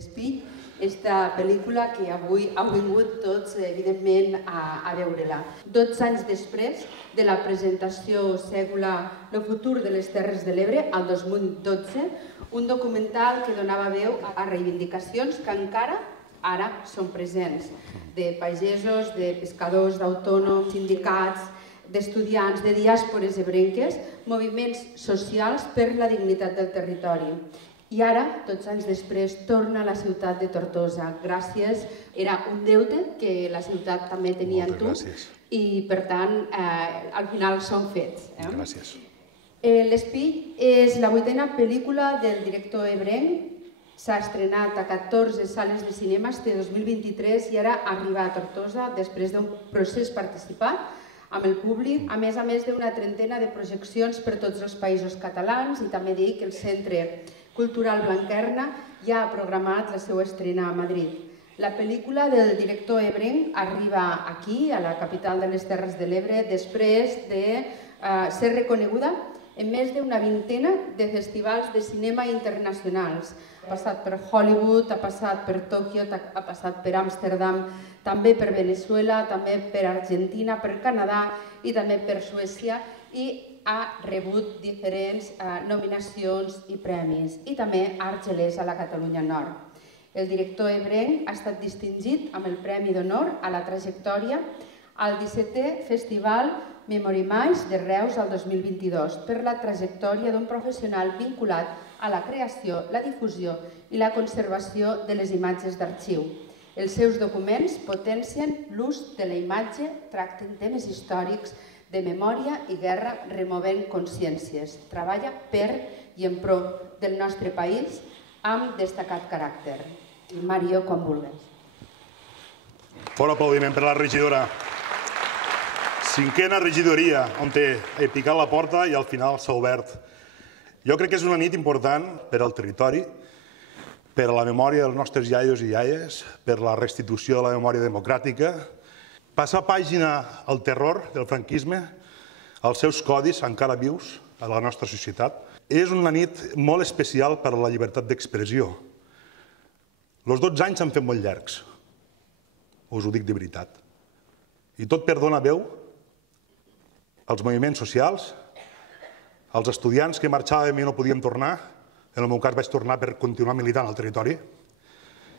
L'Espill, esta pel·lícula que avui heu vingut tots, evidentment, a veure-la. 12 anys després de la presentació Sègula, el futur de les Terres de l'Ebre, al 2012, un documental que donava veu a reivindicacions que encara ara són presents, de pagesos, de pescadors, d'autònoms, sindicats, d'estudiants, de diàspores ebrenques, moviments socials per la dignitat del territori. I ara, 12 anys després, torna a la ciutat de Tortosa. Gràcies, era un deute que la ciutat també tenia amb tu i, per tant, al final són fets. Gràcies. L'Espill és la 8a pel·lícula del director ebrenc. S'ha estrenat a 14 sales de cinema este 2023 i ara arriba a Tortosa després d'un procés participat amb el públic, a més d'una trentena de projeccions per tots els països catalans, i també dir que el Centre Cultural Blanquerna ja ha programat la seva estrena a Madrid. La pel·lícula del director ebrenc arriba aquí, a la capital de les Terres de l'Ebre, després de ser reconeguda en més d'una vintena de festivals de cinema internacionals. Ha passat per Hollywood, ha passat per Tòquio, ha passat per Amsterdam, també per Venezuela, també per Argentina, per Canadà i també per Suècia, i ha rebut diferents nominacions i premis, i també Argelers a la Catalunya Nord. El director ebrenc ha estat distingit amb el Premi d'Honor a la Trajectòria al 17è Festival Memory Mais de Reus al 2022 per la trajectòria d'un professional vinculat a la creació, la difusió i la conservació de les imatges d'arxiu. Els seus documents potencien l'ús de la imatge, tracten temes històrics, de memòria i guerra, removent consciències. Treballa per i en pro del nostre país amb destacat caràcter. Mario, quan vulguis. Fort aplaudiment per la regidora. 5a regidoria, on he picat la porta i al final s'ha obert. Jo crec que és una nit important per al territori, per a la memòria dels nostres iaios i iaies, per la restitució de la memòria democràtica. Passar pàgina al terror del franquisme, als seus codis encara vius a la nostra societat, és una nit molt especial per a la llibertat d'expressió. Els 12 anys s'han fet molt llargs, us ho dic de veritat. I tot per donar veu als moviments socials, als estudiants que marxàvem i no podíem tornar. En el meu cas vaig tornar per continuar militant al territori.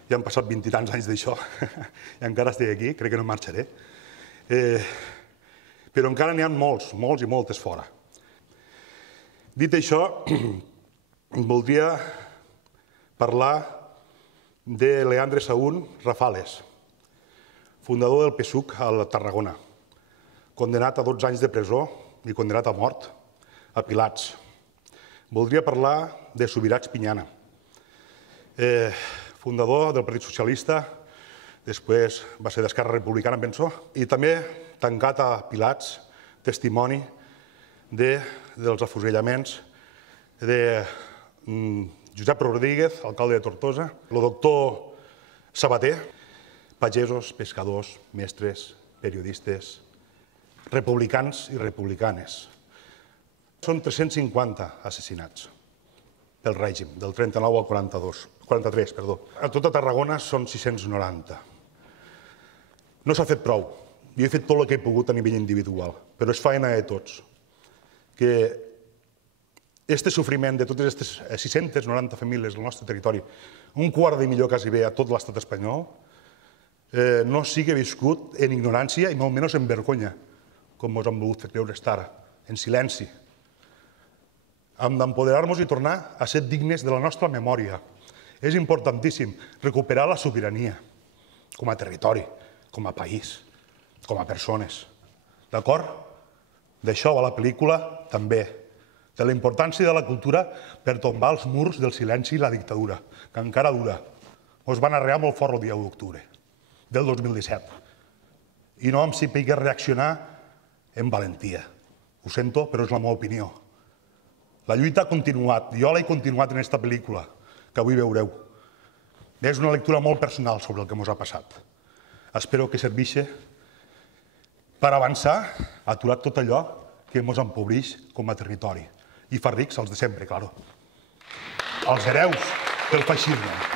Ja han passat 20 i tants anys d'això i encara estic aquí, crec que no marxaré. Però encara n'hi ha molts, molts i moltes fora. Dit això, voldria parlar de Leandre Saún Rafales, fundador del PSUC a Tarragona, condenat a 12 anys de presó i condenat a mort a Pilats. Voldria parlar de Subirats Pinyana, fundador del Partit Socialista, després va ser d'Esquerra Republicana, penso, i també tancat a Pilats, testimoni dels afusellaments de Josep Rodríguez, alcalde de Tortosa, el doctor Sabater, pagesos, pescadors, mestres, periodistes, republicans i republicanes. Són 350 assassinats pel règim, del 39 al 43. A tota Tarragona són 690. No s'ha fet prou. Jo he fet tot el que he pogut a nivell individual, però és feina de tots. Que este sofriment de totes aquestes 690 famílies del nostre territori, un quart de milió quasi bé a tot l'estat espanyol, no sigui viscut en ignorància i molt menys en vergonya, com ens han volgut fer creure fins ara, en silenci. Hem d'empoderar-nos i tornar a ser dignes de la nostra memòria. És importantíssim recuperar la sobirania com a territori, com a país, com a persones. D'acord? D'això va la pel·lícula també, de la importància de la cultura per tombar els murs del silenci i la dictadura, que encara dura. Ens van arrear molt fort el dia 1 d'octubre del 2017. I no em sapigué reaccionar amb valentia. Ho sento, però és la meva opinió. La lluita ha continuat, jo l'he continuat en aquesta pel·lícula, que avui veureu. És una lectura molt personal sobre el que ens ha passat. Espero que serveixi per avançar, aturar tot allò que ens empobreix com a territori i fa rics els de sempre, clar. Els hereus del feixisme.